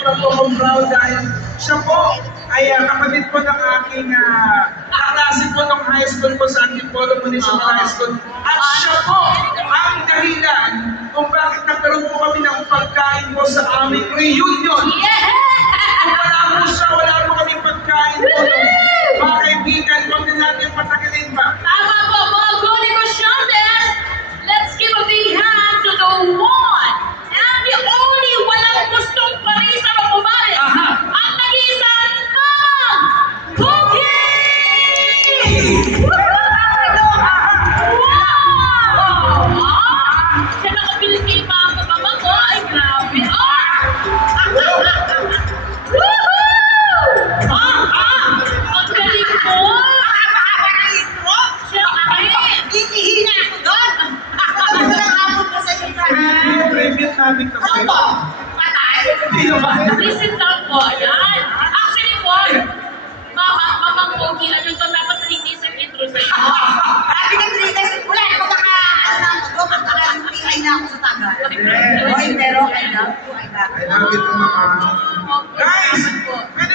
na po akong proud dahil siya po ay kapatid po ng aking kaklase po ng high school po sa Antipolo Municipal High School. At siya po ang dahilan kung bakit nagkaroon po kami ng pagkain po sa aming reunion. Kung wala po siya, wala po kami pagkain po. Mga kaibigan, huwag na natin patagalin pa. Tama po, mga good negosyantes. Let's give a big hand to the one and the only walang gustong parisa ng kumare. Ang nag-iisang Ma'am Cookie! Wow! Siya nakapilin kay mga kapamang ko. Ay, grabe. Ang galing mo! Hihina ako doon. Magandang hapon po sa inyo lahat. Yung tribute namin to Ano po? Patay? Hindi naman. Listen lang po, yan. Actually po, Mamang Pogi, ano to dapat linisip intro sa inyo? Sabi ng 3 days, wala na magkakaano na ako doon. Magkakaintay na ako sa tagal. Oy, pero I love you, I love I you. love you too, mama. Guys, pwede